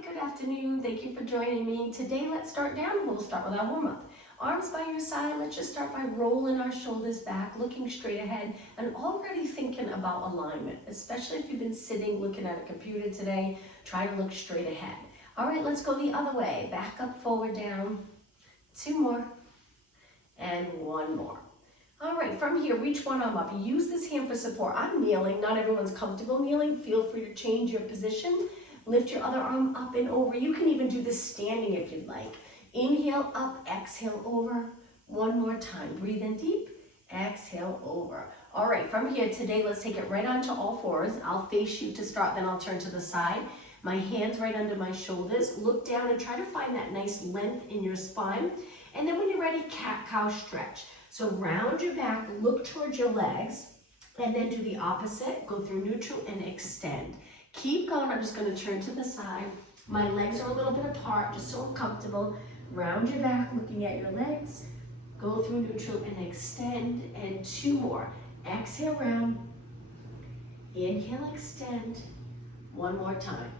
right, good afternoon. Thank you for joining me. Today, let's start down. We'll start with our warm-up. Arms by your side. Let's just start by rolling our shoulders back, looking straight ahead, and already thinking about alignment, especially if you've been sitting looking at a computer today. Try to look straight ahead. All right, let's go the other way. Back up, forward, down. 2 more, and 1 more. All right, from here, reach one arm up. Use this hand for support. I'm kneeling. Not everyone's comfortable kneeling. Feel free to change your position. Lift your other arm up and over. You can even do this standing if you'd like. Inhale up, exhale over. 1 more time. Breathe in deep, exhale over. All right, from here today, let's take it right onto all fours. I'll face you to start, then I'll turn to the side. My hands right under my shoulders. Look down and try to find that nice length in your spine. And then when you're ready, cat-cow stretch. So round your back, look towards your legs, and then do the opposite. Go through neutral and extend. Keep going. I'm just going to turn to the side. My legs are a little bit apart, just so I'm comfortable. Round your back, looking at your legs. Go through neutral and extend. And 2 more. Exhale, round. Inhale, extend. 1 more time.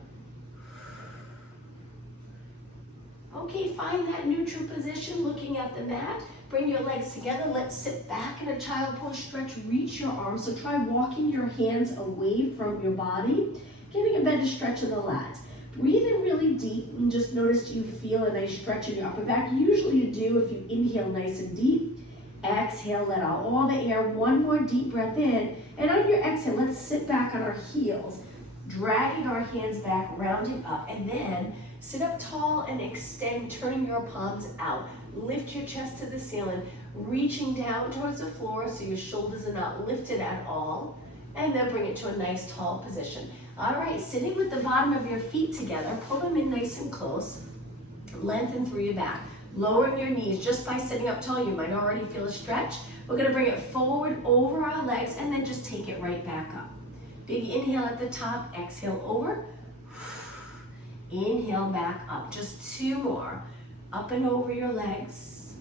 Okay, find that neutral position, looking at the mat. Bring your legs together. Let's sit back in a child pose stretch. Reach your arms. So try walking your hands away from your body, getting a better stretch of the lats. Breathe in really deep and just notice, do you feel a nice stretch in your upper back? Usually you do if you inhale nice and deep. Exhale, let out all the air. 1 more deep breath in. And on your exhale, let's sit back on our heels, dragging our hands back, rounding up, and then sit up tall and extend, turning your palms out. Lift your chest to the ceiling, reaching down towards the floor so your shoulders are not lifted at all. And then bring it to a nice tall position. All right, sitting with the bottom of your feet together, pull them in nice and close. Lengthen through your back. Lowering your knees just by sitting up tall. You might already feel a stretch. We're gonna bring it forward over our legs and then just take it right back up. Big inhale at the top, exhale over. Inhale back up, just 2 more. Up and over your legs,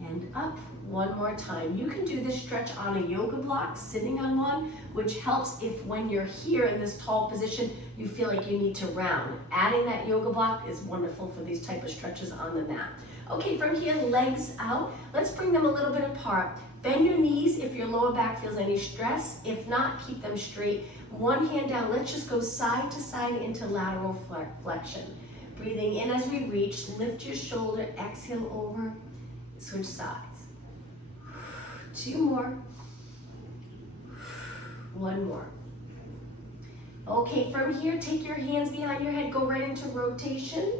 and up. 1 more time. You can do this stretch on a yoga block, sitting on one, which helps if when you're here in this tall position, you feel like you need to round. Adding that yoga block is wonderful for these type of stretches on the mat. Okay, from here, legs out. Let's bring them a little bit apart. Bend your knees if your lower back feels any stress. If not, keep them straight. 1 hand down. Let's just go side to side into lateral flexion. Breathing in as we reach. Lift your shoulder. Exhale over. Switch sides. 2 more. 1 more. Okay, from here, take your hands behind your head. Go right into rotation.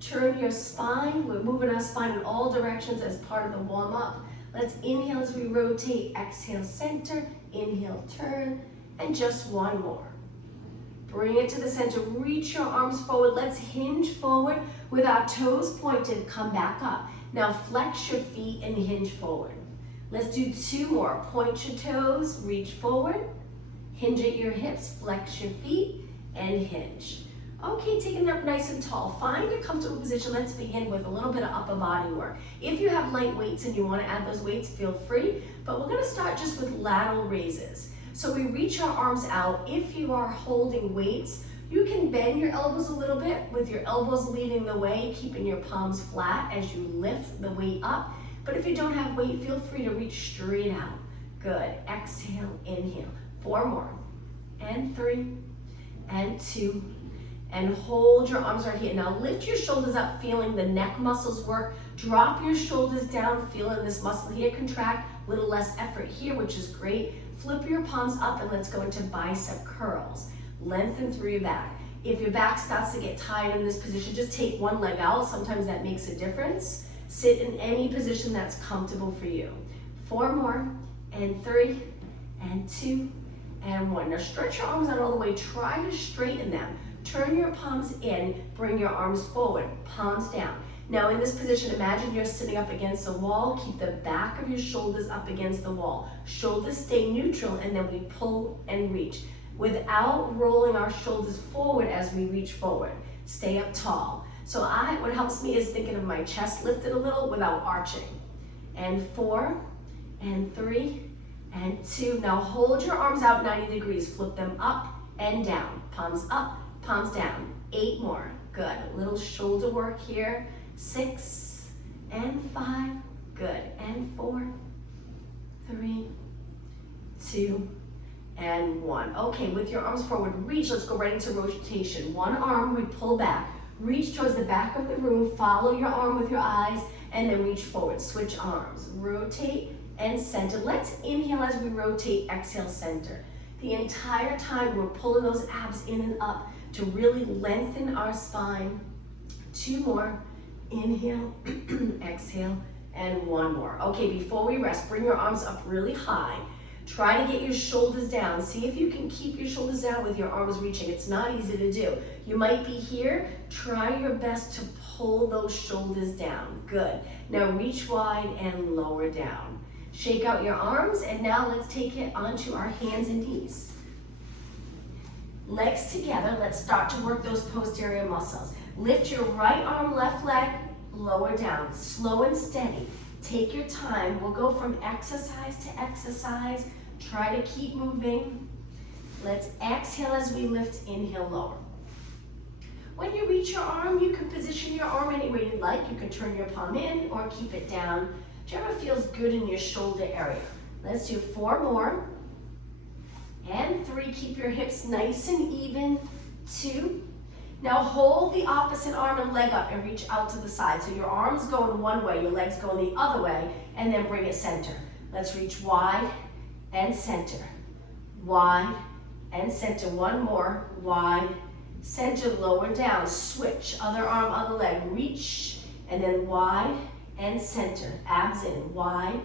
Turn your spine. We're moving our spine in all directions as part of the warm-up. Let's inhale as we rotate. Exhale, center. Inhale, turn. And just 1 more. Bring it to the center. Reach your arms forward. Let's hinge forward with our toes pointed. Come back up. Now flex your feet and hinge forward. Let's do 2 more. Point your toes, reach forward. Hinge at your hips, flex your feet, and hinge. Okay, taking it up nice and tall. Find a comfortable position. Let's begin with a little bit of upper body work. If you have light weights and you want to add those weights, feel free. But we're going to start just with lateral raises. So we reach our arms out. If you are holding weights, you can bend your elbows a little bit with your elbows leading the way, keeping your palms flat as you lift the weight up. But if you don't have weight, feel free to reach straight out. Good. Exhale, inhale. 4 more. And 3. And 2. And hold your arms right here. Now lift your shoulders up, feeling the neck muscles work. Drop your shoulders down, feeling this muscle here contract. A little less effort here, which is great. Flip your palms up and let's go into bicep curls. Lengthen through your back. If your back starts to get tired in this position, just take 1 leg out. Sometimes that makes a difference. Sit in any position that's comfortable for you. 4 more, and 3, and 2, and 1. Now stretch your arms out all the way. Try to straighten them. Turn your palms in, bring your arms forward, palms down. Now in this position, imagine you're sitting up against a wall. Keep the back of your shoulders up against the wall. Shoulders stay neutral, and then we pull and reach without rolling our shoulders forward as we reach forward. Stay up tall. So what helps me is thinking of my chest lifted a little without arching. And 4, and 3, and 2. Now hold your arms out 90 degrees. Flip them up and down. Palms up, palms down. 8 more. Good. A little shoulder work here. 6 and 5. Good. And 4, 3, 2, and 1. Okay, with your arms forward, reach. Let's go right into rotation. One arm, we pull back. Reach towards the back of the room. Follow your arm with your eyes, and then reach forward. Switch arms. Rotate and center. Let's inhale as we rotate. Exhale, center. The entire time we're pulling those abs in and up to really lengthen our spine. 2 more. Inhale, exhale, and 1 more. Okay, before we rest, bring your arms up really high. Try to get your shoulders down. See if you can keep your shoulders down with your arms reaching. It's not easy to do. You might be here. Try your best to pull those shoulders down. Good. Now reach wide and lower down. Shake out your arms, and now let's take it onto our hands and knees. Legs together. Let's start to work those posterior muscles. Lift your right arm, left leg, lower down. Slow and steady. Take your time. We'll go from exercise to exercise. Try to keep moving. Let's exhale as we lift. Inhale, lower. When you reach your arm, you can position your arm any way you'd like. You can turn your palm in or keep it down. Whichever feels good in your shoulder area. Let's do 4 more. And 3. Keep your hips nice and even. 2. Now hold the opposite arm and leg up and reach out to the side. So your arm's going one way, your legs going the other way, and then bring it center. Let's reach wide and center. Wide and center. 1 more. Wide, center, lower down. Switch. Other arm, other leg. Reach, and then wide and center. Abs in. Wide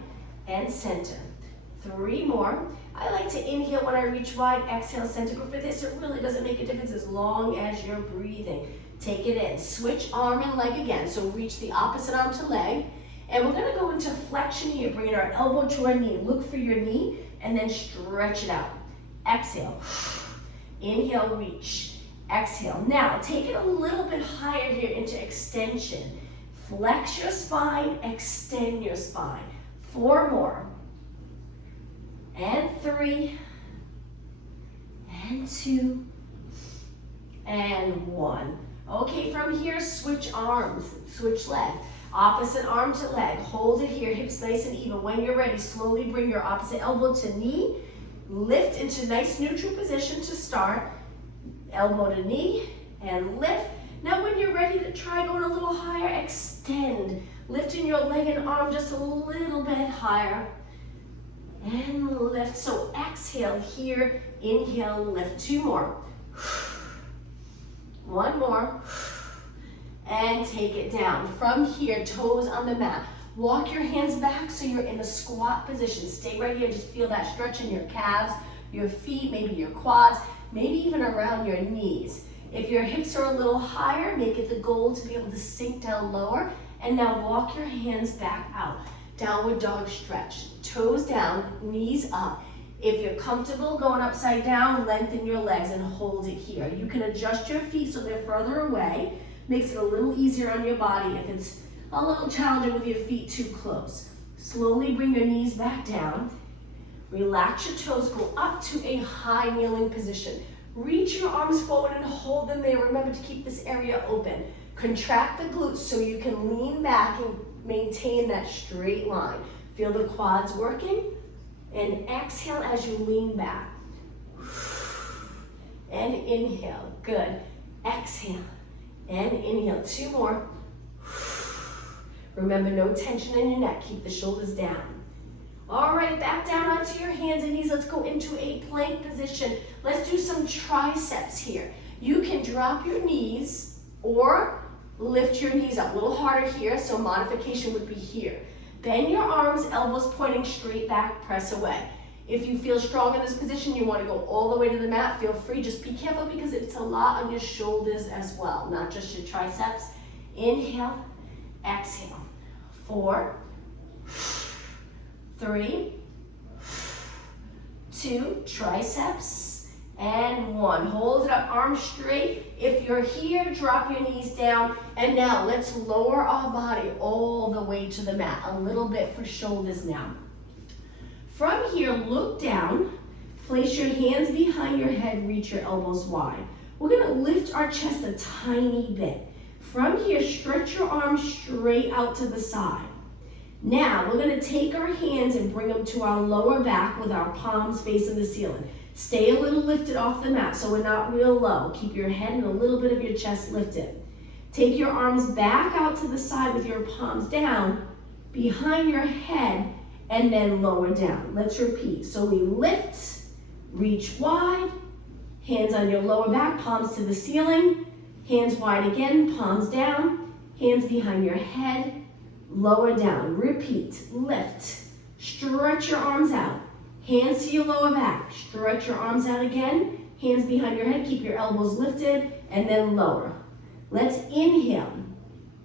and center. 3 more. I like to inhale when I reach wide, exhale, center. But for this, it really doesn't make a difference as long as you're breathing. Take it in. Switch arm and leg again. So reach the opposite arm to leg. And we're going to go into flexion here, bringing our elbow to our knee. Look for your knee, and then stretch it out. Exhale. Inhale, reach. Exhale. Now, take it a little bit higher here into extension. Flex your spine, extend your spine. 4 more. And 3, and 2, and 1. Okay, from here, switch arms, switch leg. Opposite arm to leg. Hold it here, hips nice and even. When you're ready, slowly bring your opposite elbow to knee. Lift into nice neutral position to start. Elbow to knee, and lift. Now when you're ready to try going a little higher, extend. Lifting your leg and arm just a little bit higher. And lift. So exhale here, inhale, lift. 2 more. 1 more. And take it down. From here, toes on the mat. Walk your hands back so you're in a squat position. Stay right here. Just feel that stretch in your calves, your feet, maybe your quads, maybe even around your knees. If your hips are a little higher, make it the goal to be able to sink down lower. And now walk your hands back out. Downward dog stretch. Toes down, knees up. If you're comfortable going upside down, lengthen your legs and hold it here. You can adjust your feet so they're further away. Makes it a little easier on your body if it's a little challenging with your feet too close. Slowly bring your knees back down. Relax your toes, go up to a high kneeling position. Reach your arms forward and hold them there. Remember to keep this area open. Contract the glutes so you can lean back and maintain that straight line. Feel the quads working. And exhale as you lean back. And inhale. Good. Exhale. And inhale. 2 more. Remember, no tension in your neck. Keep the shoulders down. All right, back down onto your hands and knees. Let's go into a plank position. Let's do some triceps here. You can drop your knees or lift your knees up. A little harder here, so modification would be here. Bend your arms, elbows pointing straight back, press away. If you feel strong in this position, you want to go all the way to the mat, feel free. Just be careful because it's a lot on your shoulders as well, not just your triceps. Inhale, exhale. 4, 3, 2, triceps, and 1. Hold it up, arms straight. If you're here, drop your knees down. And now let's lower our body all the way to the mat. A little bit for shoulders now. From here, look down. Place your hands behind your head, reach your elbows wide. We're gonna lift our chest a tiny bit. From here, stretch your arms straight out to the side. Now, we're gonna take our hands and bring them to our lower back with our palms facing the ceiling. Stay a little lifted off the mat so we're not real low. Keep your head and a little bit of your chest lifted. Take your arms back out to the side with your palms down, behind your head, and then lower down. Let's repeat. So we lift, reach wide, hands on your lower back, palms to the ceiling, hands wide again, palms down, hands behind your head, lower down. Repeat, lift, stretch your arms out, hands to your lower back, stretch your arms out again, hands behind your head, keep your elbows lifted, and then lower. Let's inhale,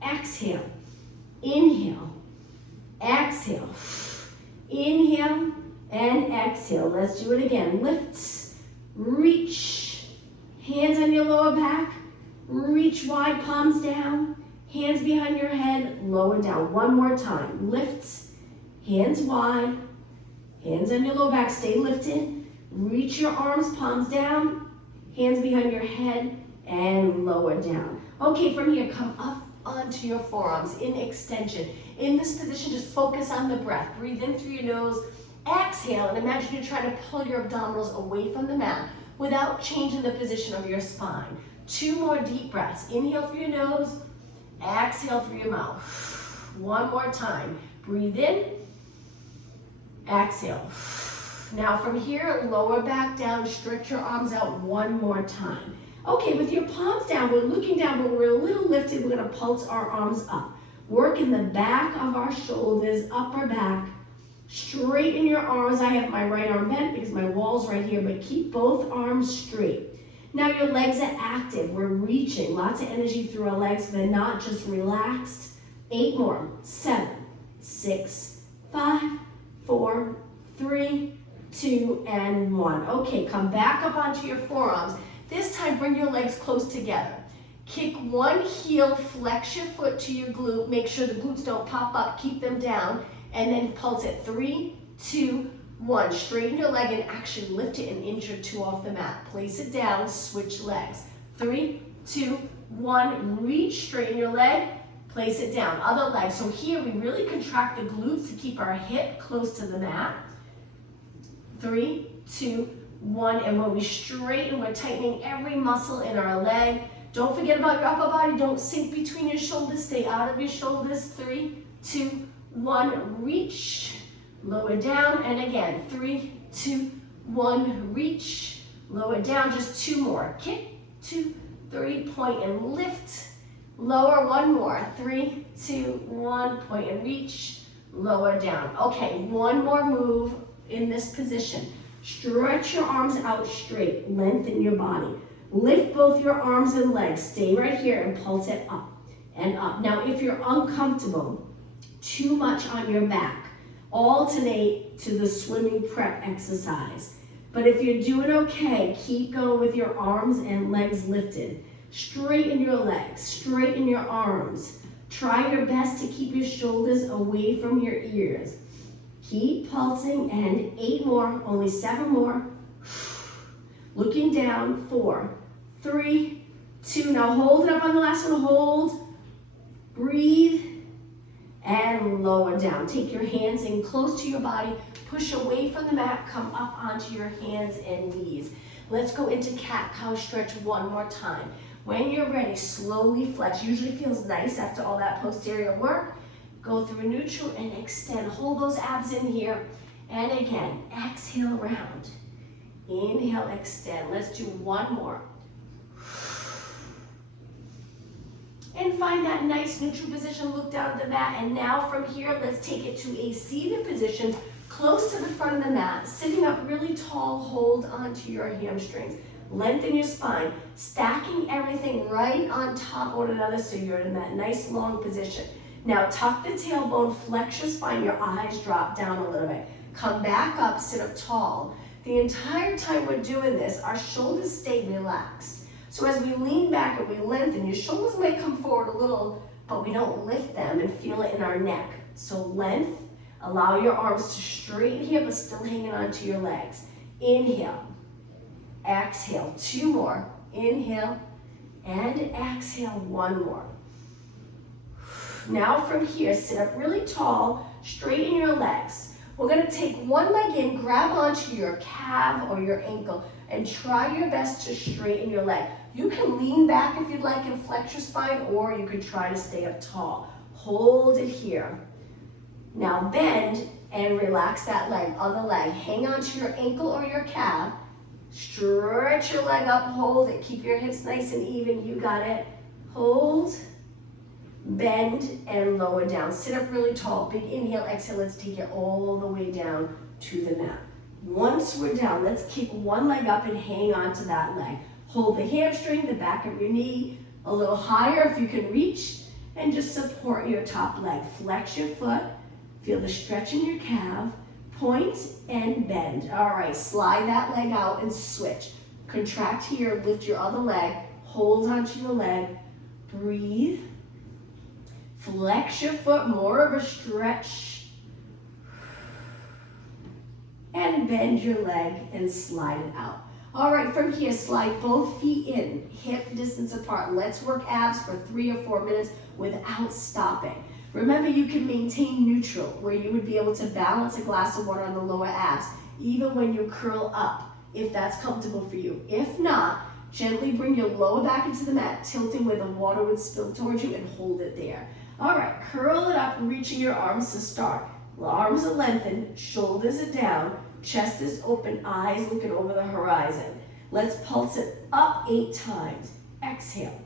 exhale, inhale, exhale, inhale, and exhale. Let's do it again. Lift, reach, hands on your lower back, reach wide, palms down, hands behind your head, lower down. One more time. Lift, hands wide, hands on your lower back, stay lifted. Reach your arms, palms down, hands behind your head, and lower down. Okay, from here, come up onto your forearms in extension. In this position, just focus on the breath. Breathe in through your nose, exhale, and imagine you're trying to pull your abdominals away from the mat without changing the position of your spine. 2 more deep breaths. Inhale through your nose, exhale through your mouth. One more time. Breathe in, exhale. Now from here, lower back down, stretch your arms out one more time. Okay, with your palms down, we're looking down, but we're a little lifted. We're gonna pulse our arms up. Work in the back of our shoulders, upper back. Straighten your arms. I have my right arm bent because my wall's right here, but keep both arms straight. Now your legs are active. We're reaching, lots of energy through our legs. They're not just relaxed. 8 more. 7, 6, 5, 4, 3, 2, and 1. Okay, come back up onto your forearms. This time, bring your legs close together. Kick one heel, flex your foot to your glute. Make sure the glutes don't pop up, keep them down. And then pulse it. 3, 2, 1. Straighten your leg and actually lift it an inch or 2 off the mat. Place it down, switch legs. 3, 2, 1. Reach, straighten your leg, place it down. Other leg. So here we really contract the glutes to keep our hip close to the mat. 3, 2, 1. And when we straighten, we're tightening every muscle in our leg. Don't forget about your upper body. Don't sink between your shoulders. Stay out of your shoulders. 3, 2, 1. Reach, lower down, and again. 3, 2, 1. Reach, lower down. Just 2 more. Kick, 2, 3, point and lift. Lower, 1 more. 3, 2, 1. Point and reach, lower down. Okay, 1 more move in this position. Stretch your arms out straight. Lengthen your body. Lift both your arms and legs. Stay right here and pulse it up and up. Now, if you're uncomfortable, too much on your back, alternate to the swimming prep exercise. But if you're doing okay, keep going with your arms and legs lifted. Straighten your legs, straighten your arms. Try your best to keep your shoulders away from your ears. Keep pulsing, and 8 more, only 7 more. Looking down, 4, 3, 2. Now hold it up on the last one, hold, breathe, and lower down. Take your hands in close to your body, push away from the mat, come up onto your hands and knees. Let's go into cat-cow stretch one more time. When you're ready, slowly flex. Usually feels nice after all that posterior work. Go through neutral and extend. Hold those abs in here. And again, exhale round. Inhale, extend. Let's do 1 more. And find that nice neutral position. Look down at the mat. And now from here, let's take it to a seated position close to the front of the mat. Sitting up really tall, hold onto your hamstrings. Lengthen your spine. Stacking everything right on top of one another so you're in that nice long position. Now tuck the tailbone, flex your spine, your eyes drop down a little bit. Come back up, sit up tall. The entire time we're doing this, our shoulders stay relaxed. So as we lean back and we lengthen, your shoulders may come forward a little, but we don't lift them and feel it in our neck. So length, allow your arms to straighten here, but still hanging onto your legs. Inhale, exhale, 2 more. Inhale and exhale, one more. Now from here, sit up really tall, straighten your legs. We're gonna take one leg in, grab onto your calf or your ankle, and try your best to straighten your leg. You can lean back if you'd like and flex your spine, or you could try to stay up tall. Hold it here. Now bend and relax that leg, other leg. Hang onto your ankle or your calf. Stretch your leg up, hold it. Keep your hips nice and even, you got it. Hold, bend, and lower down. Sit up really tall, big inhale, exhale. Let's take it all the way down to the mat. Once we're down, let's kick one leg up and hang on to that leg. Hold the hamstring, the back of your knee, a little higher if you can reach, and just support your top leg. Flex your foot, feel the stretch in your calf, point and bend. All right, slide that leg out and switch. Contract here, lift your other leg, hold onto your leg, breathe. Flex your foot, more of a stretch. And bend your leg and slide it out. All right, from here, slide both feet in, hip distance apart. Let's work abs for 3 or 4 minutes without stopping. Remember, you can maintain neutral, where you would be able to balance a glass of water on the lower abs, even when you curl up, if that's comfortable for you. If not, gently bring your lower back into the mat, tilting where the water would spill towards you, and hold it there. All right, curl it up, reaching your arms to start. Arms are lengthened, shoulders are down, chest is open, eyes looking over the horizon. Let's pulse it up 8 times. Exhale,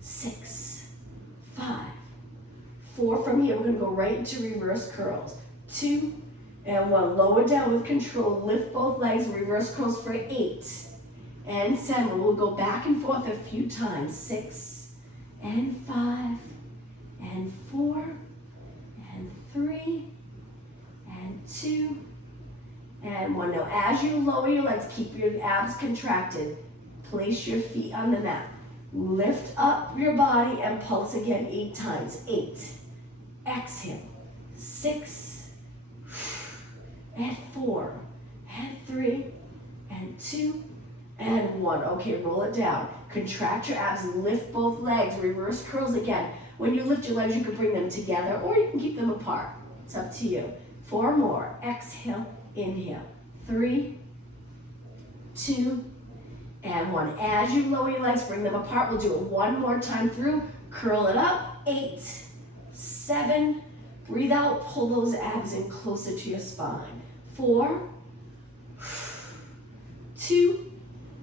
6, 5, 4. From here, we're gonna go right into reverse curls. 2 and 1. Lower down with control. Lift both legs. Reverse curls for 8 and 7. We'll go back and forth a few times. 6 and 5 and 4 and 3 and 2 and 1. Now, as you lower your legs, keep your abs contracted. Place your feet on the mat. Lift up your body and pulse again 8 times. 8. Exhale. 6 and 4 and 3 and 2 and 1. Okay, roll it down. Contract your abs and lift both legs. Reverse curls again. When you lift your legs, you can bring them together or you can keep them apart. It's up to you. 4 more. Exhale. Inhale. 3, 2, and 1. As you lower your legs, bring them apart. We'll do it one more time through. Curl it up. 8, 7. Breathe out. Pull those abs in closer to your spine. 4, 2,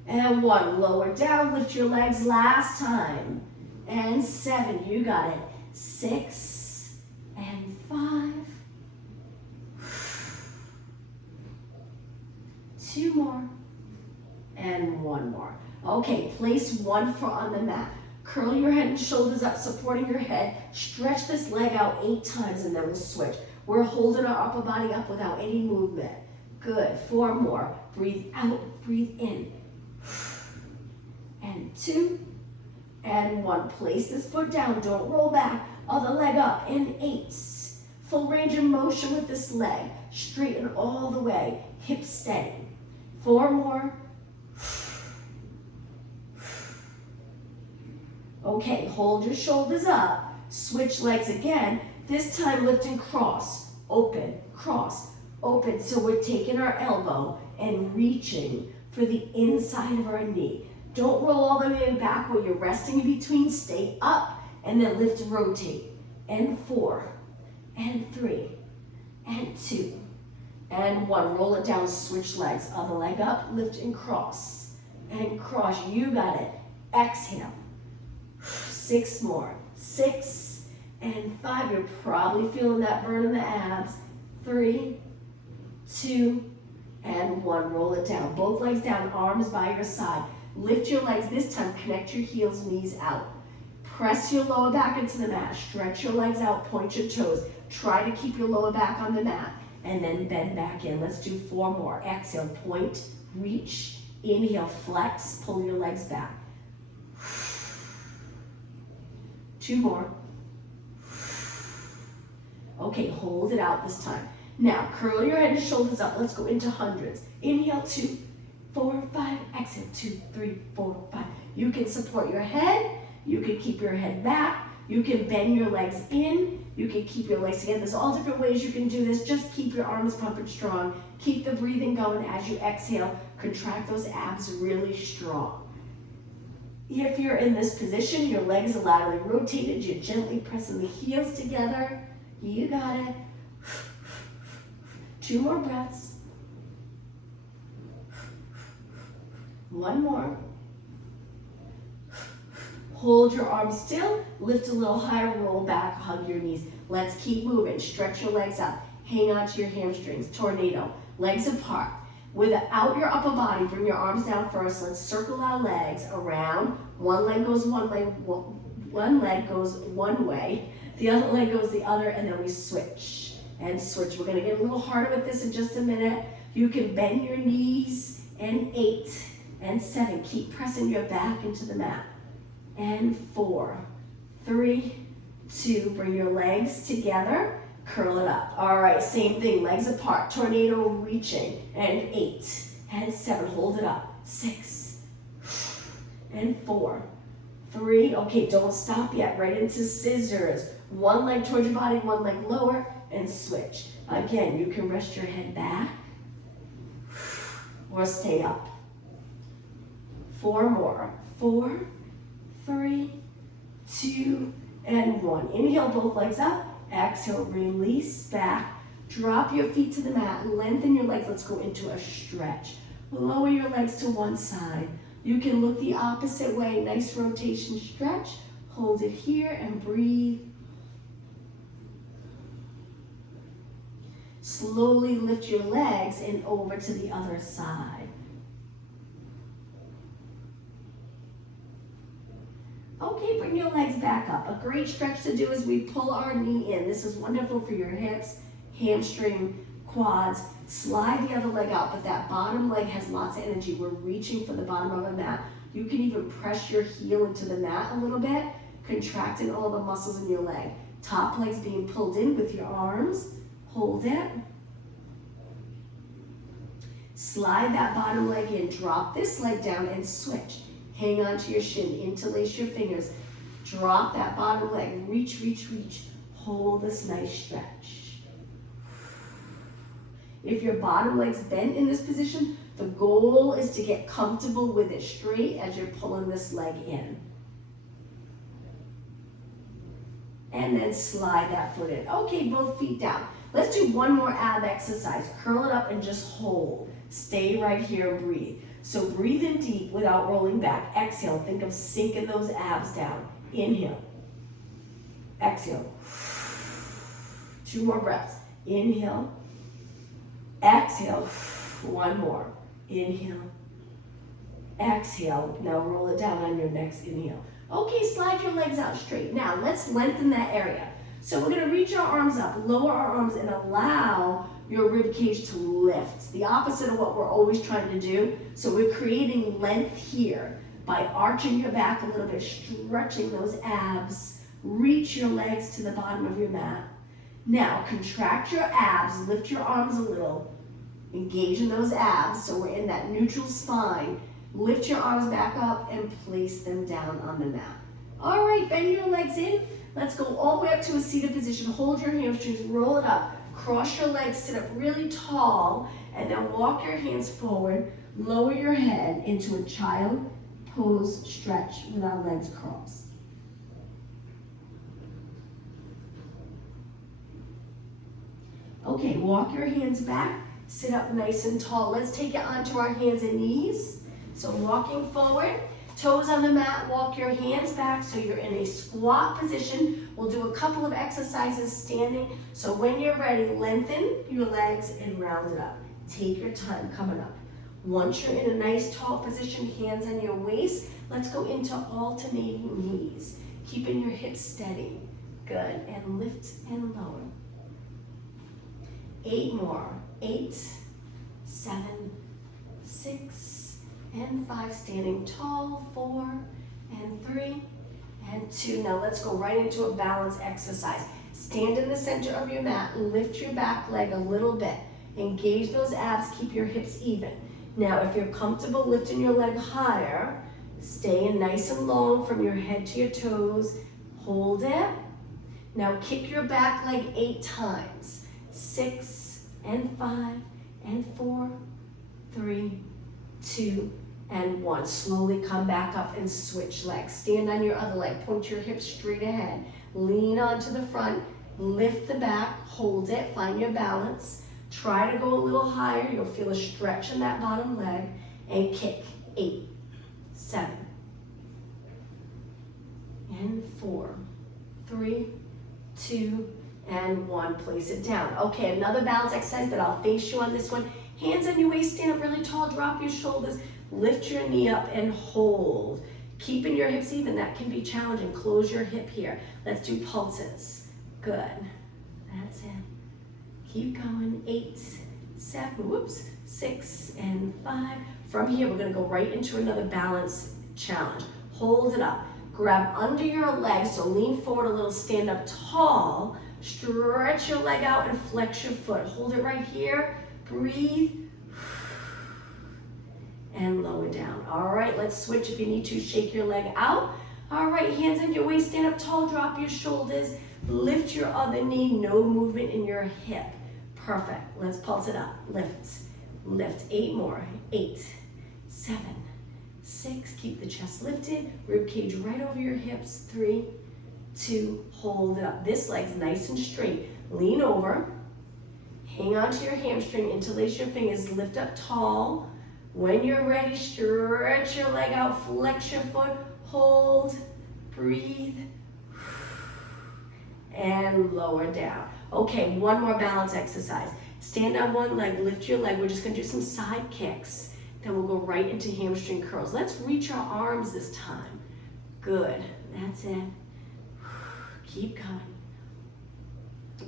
and 1. Lower down. Lift your legs last time. And 7. You got it. 6 and 5. 2 more, and 1 more. Okay, place one foot on the mat. Curl your head and shoulders up, supporting your head. Stretch this leg out 8 times, and then we'll switch. We're holding our upper body up without any movement. Good, 4 more. Breathe out, breathe in. And 2, and 1. Place this foot down, don't roll back. Other leg up, and 8. Full range of motion with this leg. Straighten all the way, hips steady. 4 more. Okay, hold your shoulders up. Switch legs again. This time lift and cross. Open, cross, open. So we're taking our elbow and reaching for the inside of our knee. Don't roll all the way back while you're resting in between. Stay up and then lift and rotate. And 4, and 3, and 2. And 1, roll it down, switch legs. Other leg up, lift and cross. And cross, you got it. Exhale. 6 more. 6 and 5, you're probably feeling that burn in the abs. 3, 2, and 1, roll it down. Both legs down, arms by your side. Lift your legs, this time connect your heels, knees out. Press your lower back into the mat. Stretch your legs out, point your toes. Try to keep your lower back on the mat. And then bend back in. Let's do 4 more. Exhale, point, reach, inhale, flex, pull your legs back. 2 more. Okay, hold it out this time. Now, curl your head and shoulders up. Let's go into hundreds. Inhale, 2, 4, 5. Exhale, 2, 3, 4, 5. You can support your head. You can keep your head back. You can bend your legs in. You can keep your legs together. There's all different ways you can do this. Just keep your arms pumping strong. Keep the breathing going as you exhale. Contract those abs really strong. If you're in this position, your legs are laterally rotated. You're gently pressing the heels together. You got it. 2 more breaths. 1 more. Hold your arms still. Lift a little higher, roll back, hug your knees. Let's keep moving. Stretch your legs up. Hang on to your hamstrings. Tornado. Legs apart. Without your upper body, bring your arms down first. Let's circle our legs around. One leg goes one goes one way. The other leg goes the other, and then we switch and switch. We're gonna get a little harder with this in just a minute. You can bend your knees, and 8 and 7. Keep pressing your back into the mat. And 4, 3, 2. Bring your legs together. Curl it up. All right, same thing. Legs apart. Tornado reaching. And 8 and 7. Hold it up. 6 and 4, 3. Okay, don't stop yet. Right into scissors. One leg towards your body, one leg lower, and switch. Again, you can rest your head back or stay up. 4 more. 4, 3, 2, and 1. Inhale, both legs up. Exhale, release back. Drop your feet to the mat. Lengthen your legs. Let's go into a stretch. Lower your legs to one side. You can look the opposite way. Nice rotation stretch. Hold it here and breathe. Slowly lift your legs and over to the other side. Okay, bring your legs back up. A great stretch to do is we pull our knee in. This is wonderful for your hips, hamstring, quads. Slide the other leg out, but that bottom leg has lots of energy. We're reaching for the bottom of the mat. You can even press your heel into the mat a little bit, contracting all the muscles in your leg. Top leg's being pulled in with your arms. Hold it. Slide that bottom leg in. Drop this leg down and switch. Hang on to your shin. Interlace your fingers. Drop that bottom leg. Reach, reach, reach. Hold this nice stretch. If your bottom leg's bent in this position, the goal is to get comfortable with it straight as you're pulling this leg in. And then slide that foot in. Okay, both feet down. Let's do one more ab exercise. Curl it up and just hold. Stay right here and breathe. So breathe in deep without rolling back. Exhale. Think of sinking those abs down. Inhale. Exhale. 2 more breaths. Inhale. Exhale. 1 more. Inhale. Exhale. Now roll it down on your next inhale. Okay, slide your legs out straight. Now let's lengthen that area. So we're gonna reach our arms up, lower our arms, and allow your rib cage to lift. The opposite of what we're always trying to do. So we're creating length here by arching your back a little bit, stretching those abs. Reach your legs to the bottom of your mat. Now contract your abs, lift your arms a little, engage in those abs. So we're in that neutral spine. Lift your arms back up and place them down on the mat. All right, bend your legs in. Let's go all the way up to a seated position. Hold your hamstrings, roll it up. Cross your legs, sit up really tall, and then walk your hands forward. Lower your head into a child pose stretch with our legs crossed. Okay, walk your hands back. Sit up nice and tall. Let's take it onto our hands and knees. So walking forward, toes on the mat, walk your hands back so you're in a squat position. We'll do a couple of exercises standing. So when you're ready, lengthen your legs and round it up. Take your time coming up. Once you're in a nice tall position, hands on your waist, let's go into alternating knees. Keeping your hips steady. Good, and lift and lower. 8 more. 8, 7, 6, and 5. Standing tall. 4, and 3, and 2. Now let's go right into a balance exercise. Stand in the center of your mat. Lift your back leg a little bit. Engage those abs. Keep your hips even. Now, if you're comfortable lifting your leg higher, staying nice and long from your head to your toes, hold it. Now kick your back leg 8 times. 6 and 5 and 4, 3, 2, and 1. Slowly come back up and switch legs. Stand on your other leg, point your hips straight ahead. Lean onto the front, lift the back, hold it, find your balance. Try to go a little higher. You'll feel a stretch in that bottom leg, and kick. 8, 7, and 4, 3, 2, and 1. Place it down. Okay, another balance exercise, but I'll face you on this one. Hands on your waist, stand up really tall, drop your shoulders, lift your knee up and hold. Keeping your hips even, that can be challenging. Close your hip here. Let's do pulses. Good. That's it. Keep going. 8, 7, 6, and 5. From here, we're gonna go right into another balance challenge. Hold it up. Grab under your legs, so lean forward a little, stand up tall. Stretch your leg out and flex your foot. Hold it right here. Breathe. And lower down. All right, let's switch. If you need to, shake your leg out. All right, hands on your waist, stand up tall, drop your shoulders, lift your other knee, no movement in your hip. Perfect. Let's pulse it up. Lift, lift. 8 more. 8, 7, 6. Keep the chest lifted. Rib cage right over your hips. 3, 2. Hold it up. This leg's nice and straight. Lean over. Hang on to your hamstring, interlace your fingers, lift up tall. When you're ready, stretch your leg out, flex your foot, hold, breathe, and lower down. Okay, one more balance exercise. Stand on one leg, lift your leg. We're just gonna do some side kicks. Then we'll go right into hamstring curls. Let's reach our arms this time. Good, that's it. Keep going.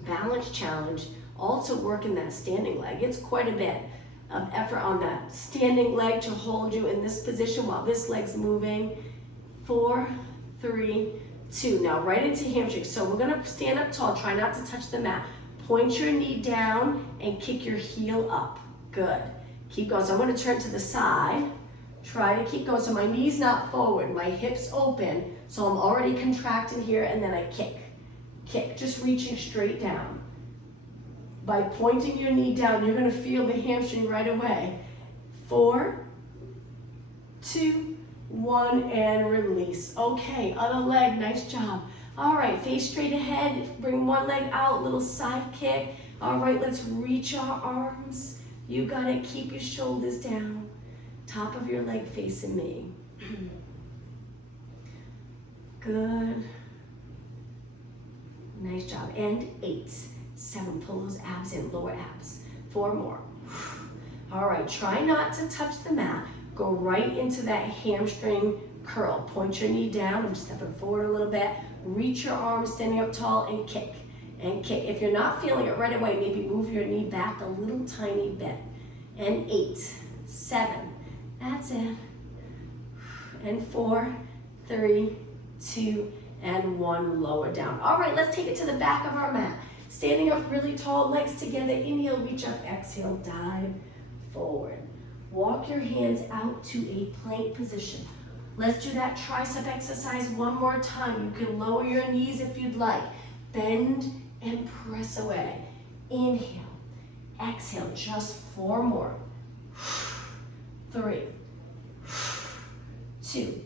Balance challenge. Also working that standing leg. It's quite a bit of effort on that standing leg to hold you in this position while this leg's moving. 4, 3, 2. Now right into hamstring. So we're gonna stand up tall. Try not to touch the mat. Point your knee down and kick your heel up. Good. Keep going. So I'm gonna turn to the side. Try to keep going. So my knee's not forward. My hips open. So I'm already contracting here, and then I kick. Kick. Just reaching straight down. By pointing your knee down, you're gonna feel the hamstring right away. 4, 2, 1, and release. Okay, other leg, nice job. All right, face straight ahead, bring one leg out, little side kick. All right, let's reach our arms. You got it, keep your shoulders down. Top of your leg facing me. Good. Nice job, and 8. 7, pull those abs in, lower abs. 4 more. All right, try not to touch the mat. Go right into that hamstring curl. Point your knee down. I'm stepping forward a little bit. Reach your arms, standing up tall, and kick. And kick. If you're not feeling it right away, maybe move your knee back a little tiny bit. And 8, 7, that's it. And 4, 3, 2, and 1, lower down. All right, let's take it to the back of our mat. Standing up really tall, legs together, inhale, reach up, exhale, dive forward. Walk your hands out to a plank position. Let's do that tricep exercise one more time. You can lower your knees if you'd like. Bend and press away. Inhale, exhale, just 4 more. 3, 2,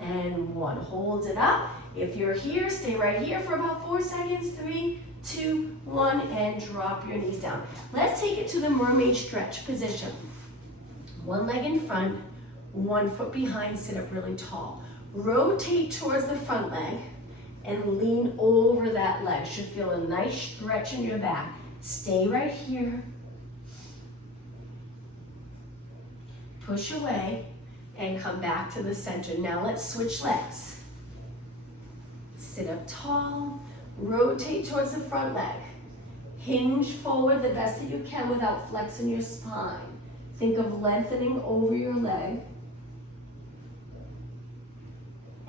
and 1. Hold it up. If you're here, stay right here for about 4 seconds. 3, 2, 1, and drop your knees down. Let's take it to the mermaid stretch position. One leg in front, 1 foot behind, sit up really tall. Rotate towards the front leg and lean over that leg. Should feel a nice stretch in your back. Stay right here. Push away and come back to the center. Now let's switch legs. Sit up tall, rotate towards the front leg. Hinge forward the best that you can without flexing your spine. Think of lengthening over your leg.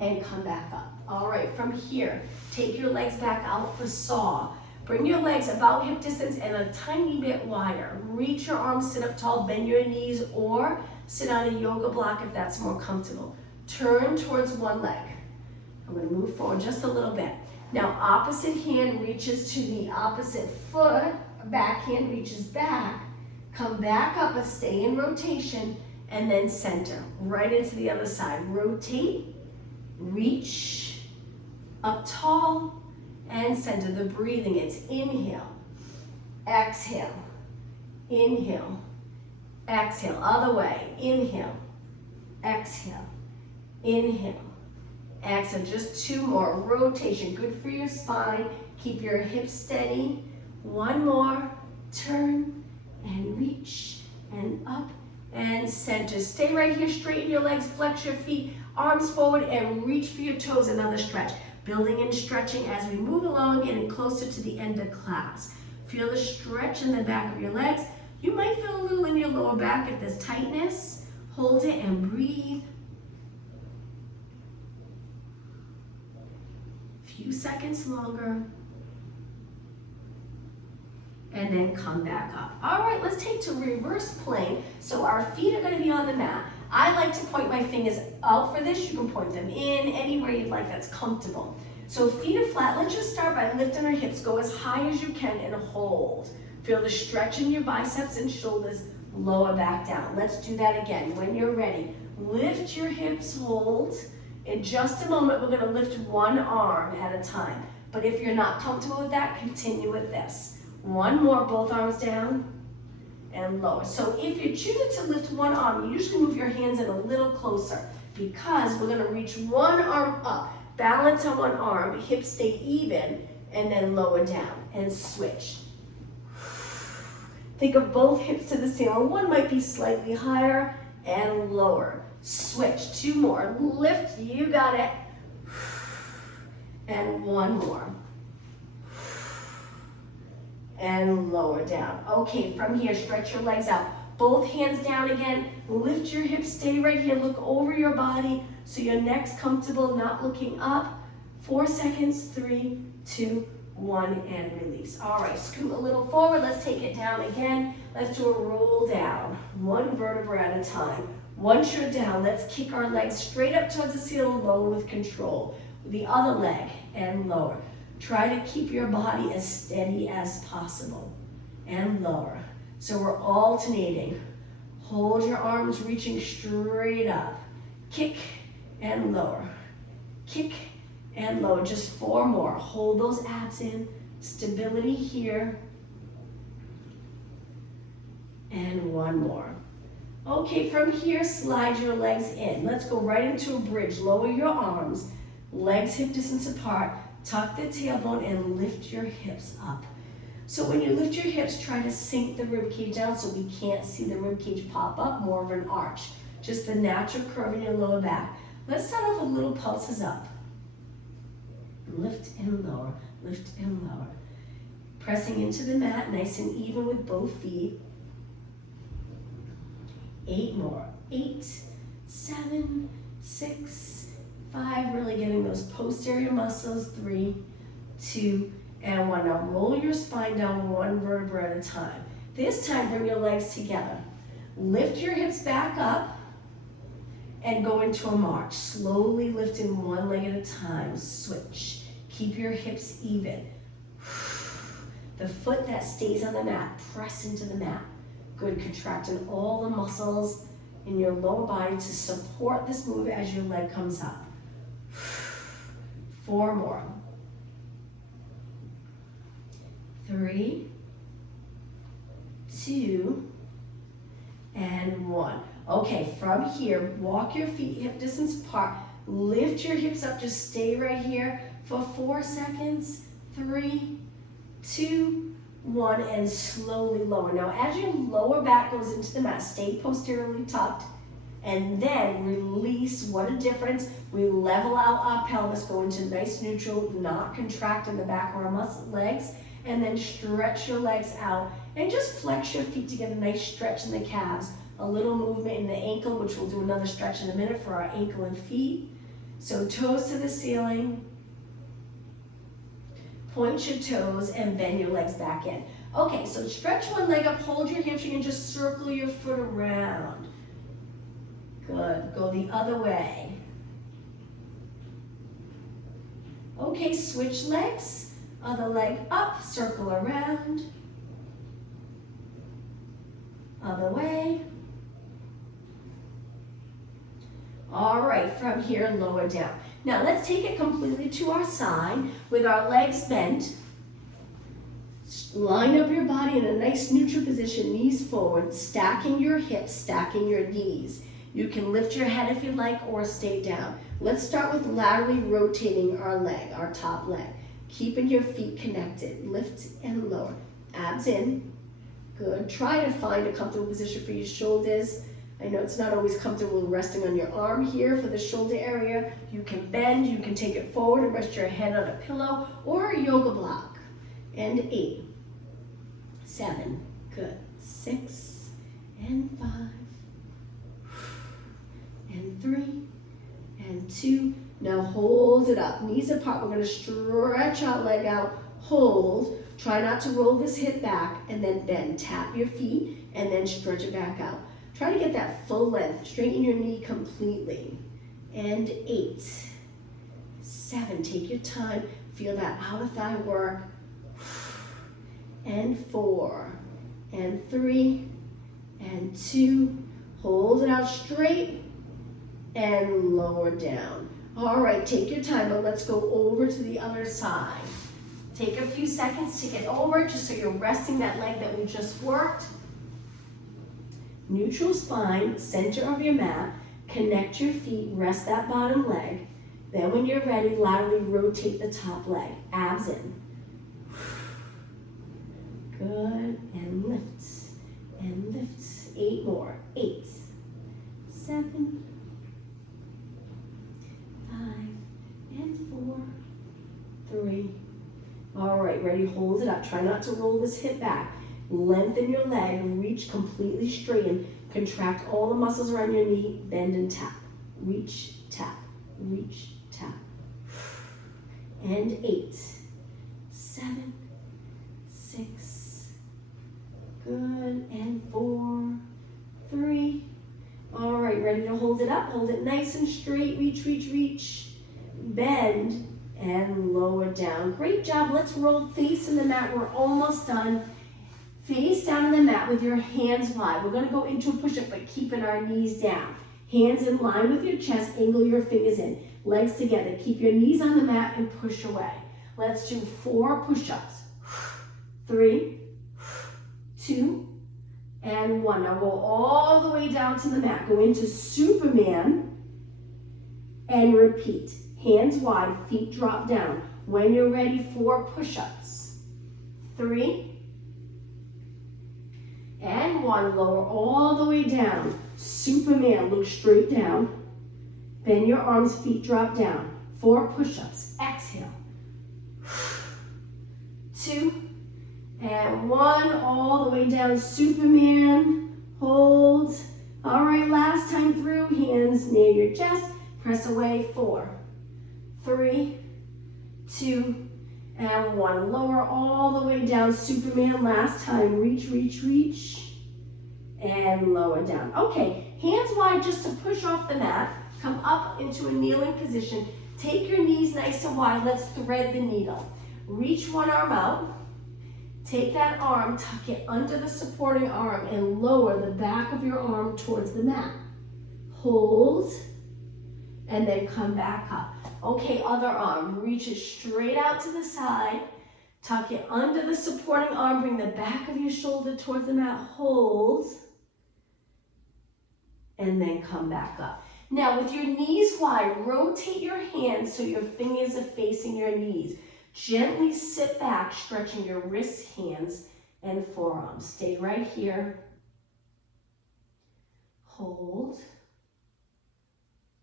And come back up. All right, from here, take your legs back out for saw. Bring your legs about hip distance and a tiny bit wider. Reach your arms, sit up tall, bend your knees, or sit on a yoga block if that's more comfortable. Turn towards one leg. I'm going to move forward just a little bit. Now, opposite hand reaches to the opposite foot. Back hand reaches back. Come back up, but stay in rotation, and then center. Right into the other side. Rotate, reach, up tall, and center. The breathing, it's inhale, exhale, inhale, exhale. Other way, inhale, exhale, inhale, exhale. Just two more. Rotation, good for your spine. Keep your hips steady. One more. Turn and reach and up and center. Stay right here, straighten your legs, flex your feet, arms forward, and reach for your toes. Another stretch. Building and stretching as we move along, getting closer to the end of class. Feel the stretch in the back of your legs. You might feel a little in your lower back if there's tightness. Hold it and breathe. Few seconds longer. And then come back up. All right, let's take to reverse plank. So our feet are gonna be on the mat. I like to point my fingers out for this. You can point them in anywhere you'd like that's comfortable. So feet are flat. Let's just start by lifting our hips. Go as high as you can and hold. Feel the stretch in your biceps and shoulders. Lower back down. Let's do that again. When you're ready, lift your hips, hold. In just a moment, we're gonna lift one arm at a time. But if you're not comfortable with that, continue with this. One more, both arms down and lower. So if you're choosing to lift one arm, you usually move your hands in a little closer because we're gonna reach one arm up, balance on one arm, hips stay even, and then lower down and switch. Think of both hips to the ceiling. One might be slightly higher and lower. Switch, two more. Lift, you got it. And one more. And lower down. Okay, from here, stretch your legs out. Both hands down again. Lift your hips, stay right here. Look over your body so your neck's comfortable, not looking up. 4 seconds, 3, 2, 1, and release. All right, scoot a little forward. Let's take it down again. Let's do a roll down, one vertebra at a time. Once you're down, let's kick our legs straight up towards the ceiling, lower with control. The other leg and lower. Try to keep your body as steady as possible and lower. So we're alternating. Hold your arms reaching straight up. Kick and lower. Kick and lower. Just 4 more. Hold those abs in. Stability here. And 1 more. Okay, from here, slide your legs in. Let's go right into a bridge. Lower your arms. Legs hip distance apart. Tuck the tailbone and lift your hips up. So when you lift your hips, try to sink the rib cage down so we can't see the rib cage pop up, more of an arch. Just the natural curve in your lower back. Let's start off with little pulses up. Lift and lower, lift and lower. Pressing into the mat, nice and even with both feet. 8 more. 8, 7, 6, 5, really getting those posterior muscles. 3, 2, and 1. Now roll your spine down one vertebra at a time. This time bring your legs together. Lift your hips back up and go into a march. Slowly lifting one leg at a time. Switch. Keep your hips even. The foot that stays on the mat, press into the mat. Good, contracting all the muscles in your lower body to support this move as your leg comes up. 4 more. 3, 2, and 1. Okay, from here, walk your feet hip distance apart. Lift your hips up, just stay right here for 4 seconds. 3, 2, 1, and slowly lower. Now, as your lower back goes into the mat, stay posteriorly tucked, and then release. What a difference. We level out our pelvis, go into nice neutral, not contract in the back of our legs, and then stretch your legs out, and just flex your feet to get a nice stretch in the calves. A little movement in the ankle, which we'll do another stretch in a minute for our ankle and feet. So toes to the ceiling. Point your toes and bend your legs back in. Okay, so stretch one leg up, hold your hamstring and just circle your foot around. Good, go the other way. Okay, switch legs. Other leg up, circle around. Other way. All right, from here, lower down. Now let's take it completely to our side with our legs bent. Line up your body in a nice neutral position, knees forward, stacking your hips, stacking your knees. You can lift your head if you like or stay down. Let's start with laterally rotating our leg, our top leg. Keeping your feet connected, lift and lower. Abs in, good. Try to find a comfortable position for your shoulders. I know it's not always comfortable resting on your arm here for the shoulder area. You can bend, you can take it forward and rest your head on a pillow or a yoga block. And 8, 7, good. 6, and 5, and 3, and 2. Now hold it up, knees apart. We're gonna stretch our leg out, hold. Try not to roll this hip back and then bend. Tap your feet and then stretch it back out. Try to get that full length. Straighten your knee completely. And 8, 7, take your time. Feel that outer thigh work. And 4, and 3, and 2. Hold it out straight and lower down. All right, take your time, but let's go over to the other side. Take a few seconds to get over, just so you're resting that leg that we just worked. Neutral spine, center of your mat. Connect your feet, rest that bottom leg. Then when you're ready, laterally rotate the top leg. Abs in. Good, and lift, and lift. 8 more. 8, 7, 5, and 4, 3. All right, ready, hold it up. Try not to roll this hip back. Lengthen your leg, reach completely straighten. Contract all the muscles around your knee, bend and tap. Reach, tap, reach, tap. And 8, 7, 6, good, and 4, 3. All right, ready to hold it up. Hold it nice and straight, reach, reach, reach. Bend and lower down. Great job. Let's roll face in the mat. We're almost done. Face down in the mat with your hands wide. We're going to go into a push-up, but keeping our knees down. Hands in line with your chest. Angle your fingers in. Legs together. Keep your knees on the mat and push away. Let's do 4 push-ups. 3, 2, and 1. Now go all the way down to the mat. Go into Superman and repeat. Hands wide, feet drop down. When you're ready, 4 push-ups. 3, and 1. Lower all the way down. Superman, look straight down. Bend your arms, feet drop down. 4 push-ups. Exhale. 2, and 1. All the way down. Superman, hold. All right, last time through. Hands near your chest. Press away. 4, 3, 2, and 1. Lower all the way down. Superman, last time. Reach, reach, reach. And lower down. Okay, hands wide just to push off the mat. Come up into a kneeling position. Take your knees nice and wide. Let's thread the needle. Reach one arm out. Take that arm, tuck it under the supporting arm, and lower the back of your arm towards the mat. Hold, and then come back up. Okay, other arm. Reach it straight out to the side. Tuck it under the supporting arm. Bring the back of your shoulder towards the mat. Hold, and then come back up. Now, with your knees wide, rotate your hands so your fingers are facing your knees. Gently sit back, stretching your wrists, hands, and forearms. Stay right here. Hold,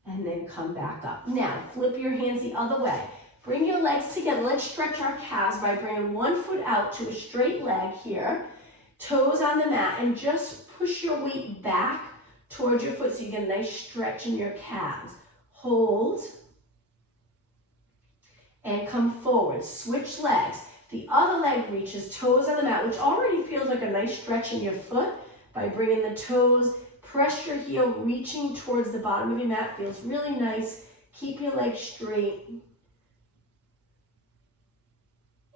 and then come back up. Now, flip your hands the other way. Bring your legs together. Let's stretch our calves by bringing one foot out to a straight leg here. Toes on the mat, and just push your weight back towards your foot so you get a nice stretch in your calves. Hold, and come forward. forward, switch legs. The other leg reaches, toes on the mat, which already feels like a nice stretch in your foot. By bringing the toes, press your heel, reaching towards the bottom of your mat, feels really nice. Keep your legs straight.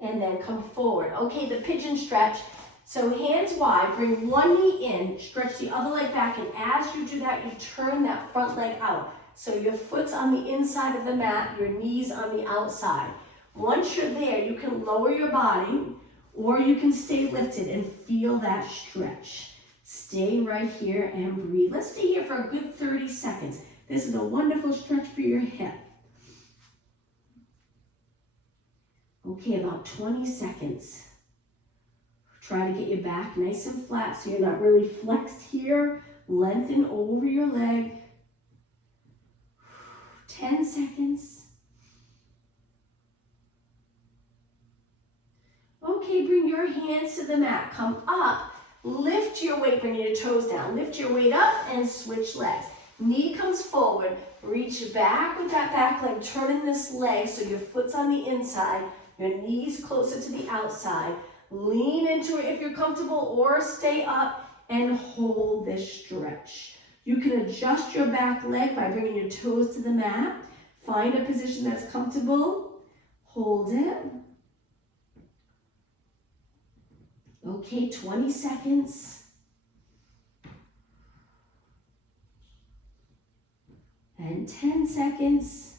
And then come forward. Okay, the pigeon stretch. So hands wide, bring one knee in, stretch the other leg back, and as you do that, you turn that front leg out. So your foot's on the inside of the mat, your knees on the outside. Once you're there, you can lower your body, or you can stay lifted and feel that stretch. Stay right here and breathe. Let's stay here for a good 30 seconds. This is a wonderful stretch for your hip. Okay, about 20 seconds. Try to get your back nice and flat so you're not really flexed here. Lengthen over your leg. 10 seconds. Okay, bring your hands to the mat. Come up. Lift your weight, bring your toes down. Lift your weight up and switch legs. Knee comes forward. Reach back with that back leg. Turn in this leg so your foot's on the inside. Your knees closer to the outside. Lean into it if you're comfortable, or stay up and hold this stretch. You can adjust your back leg by bringing your toes to the mat. Find a position that's comfortable. Hold it. Okay, 20 seconds. And 10 seconds.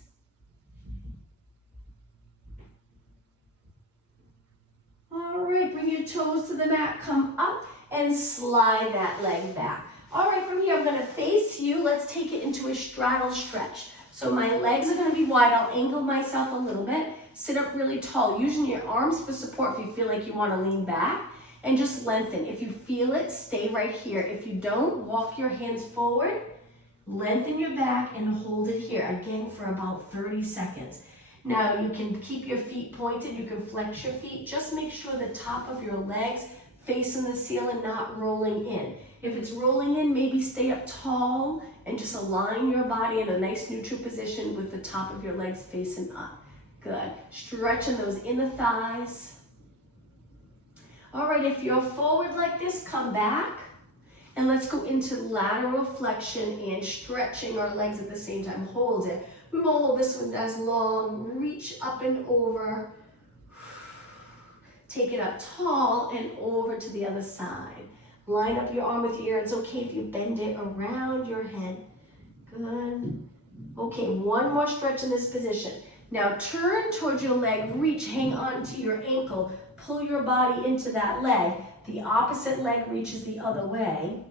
All right, bring your toes to the mat, come up and slide that leg back. All right, from here, I'm gonna face you. Let's take it into a straddle stretch. So my legs are gonna be wide. I'll angle myself a little bit. Sit up really tall, using your arms for support if you feel like you wanna lean back, and just lengthen. If you feel it, stay right here. If you don't, walk your hands forward, lengthen your back, and hold it here, again, for about 30 seconds. Now you can keep your feet pointed, you can flex your feet. Just make sure the top of your legs facing the ceiling, not rolling in. If it's rolling in, maybe stay up tall and just align your body in a nice neutral position with the top of your legs facing up. Good. Stretching those inner thighs. All right, if you're forward like this, come back. And let's go into lateral flexion and stretching our legs at the same time. Hold it. We won't hold this one as long. Reach up and over. Take it up tall and over to the other side. Line up your arm with your ear. It's okay if you bend it around your head. Good. Okay, one more stretch in this position. Now turn towards your leg. Reach, hang on to your ankle. Pull your body into that leg. The opposite leg reaches the other way.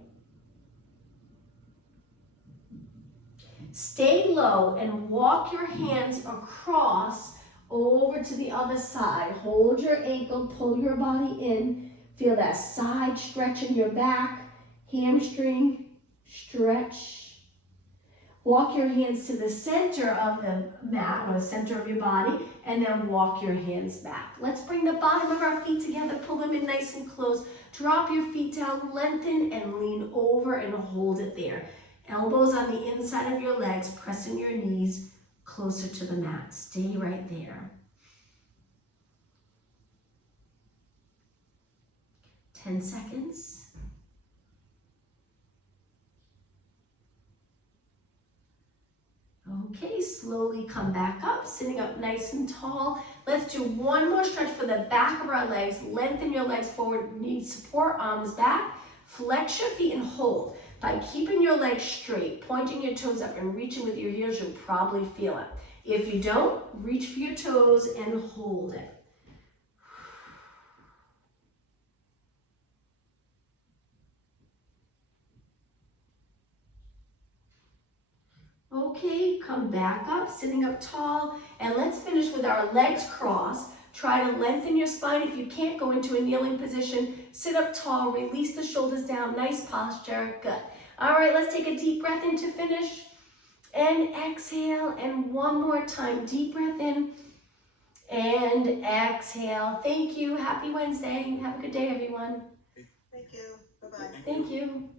Stay low and walk your hands across over to the other side. Hold your ankle, pull your body in. Feel that side stretch in your back, hamstring stretch. Walk your hands to the center of the mat, or the center of your body, and then walk your hands back. Let's bring the bottom of our feet together, pull them in nice and close. Drop your feet down, lengthen, and lean over and hold it there. Elbows on the inside of your legs, pressing your knees closer to the mat. Stay right there. 10 seconds. Okay, slowly come back up, sitting up nice and tall. Let's do one more stretch for the back of our legs. Lengthen your legs forward, need support, arms back. Flex your feet and hold. By keeping your legs straight, pointing your toes up and reaching with your heels, you'll probably feel it. If you don't, reach for your toes and hold it. Okay, come back up, sitting up tall, and let's finish with our legs crossed. Try to lengthen your spine. If you can't, go into a kneeling position. Sit up tall, release the shoulders down, nice posture, good. All right, let's take a deep breath in to finish. And exhale, and one more time, deep breath in, and exhale. Thank you, happy Wednesday. Have a good day, everyone. Thank you, bye-bye. Thank you.